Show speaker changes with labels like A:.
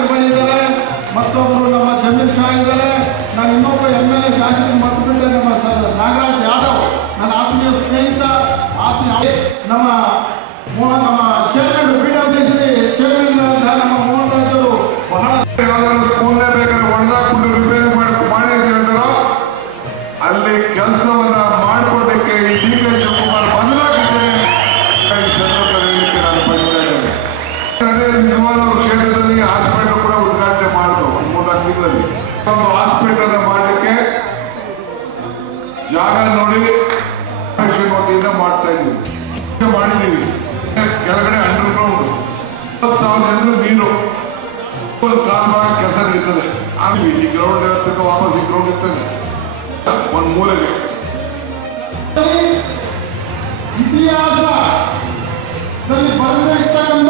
A: ಕಿರ್ಬನ್ ಇದ್ದಾರೆ ಮತ್ತೊಬ್ಬರು ನಮ್ಮ ಜಮೀರ್ ಶಾ ಇದ್ದಾರೆ. ನಾನು ಇನ್ನೊಬ್ಬ ಎಂ ಎಲ್ ಎ ಶಾಸಕರು ಮತ್ತೊಬ್ಬ ನಮ್ಮ ನಾಗರಾಜ್ ಯಾದವ್, ನನ್ನ ಆತ್ಮೀಯ ಸ್ನೇಹಿತ, ಆತ್ಮೀಯ ನಮ್ಮ ಮೋಹನ್ ನಮ್ಮ ಚೇರ್ಮನ್ ಬಿ
B: ಚೇರ್ಮನ್ ನಮ್ಮ ಮೋಹನ್ ರಾಜರು ಬಹಳ ಸ್ಕೂಲ್ನೇ ರಿಪೇರಿ ಮಾಡಿ ಮಾಡಿ ಅಂತ ಅಲ್ಲಿ ಕೆಲಸವನ್ನ ಮಾಡಿಕೊಡಲಿಕ್ಕೆ ಡಿ ಕೆ ಶಿವಕುಮಾರ್ ಬಂದಾಗಿದ್ದೇನೆ ನಾನು ನಿಜವಾದ ಕ್ಷೇತ್ರದಲ್ಲಿ ಜಾಗ ನೋಡಿ ವತಿಯಿಂದ ಮಾಡ್ತಾ ಇದ್ದೀವಿ ಮಾಡಿದ್ದೀವಿ. ಕೆಳಗಡೆ ಅಂಡರ್ ಗ್ರೌಂಡ್ ಸಾವಿರ ಜನರು ನೀರು ಒಂದು ಕಾಲ್ಭಾಗ ಕೆಲಸ ಇರ್ತದೆ ಆಮೇಲೆ ಈ ಗ್ರೌಂಡ್ ಇರ್ತದೆ ವಾಪಸ್ ಈ ಗ್ರೌಂಡ್ ಇರ್ತದೆ ಒಂದು ಮೂಲೆಗೆ.
A: ಇತಿಹಾಸ. ಬರೆದ ಇರ್ತಕ್ಕಂಥ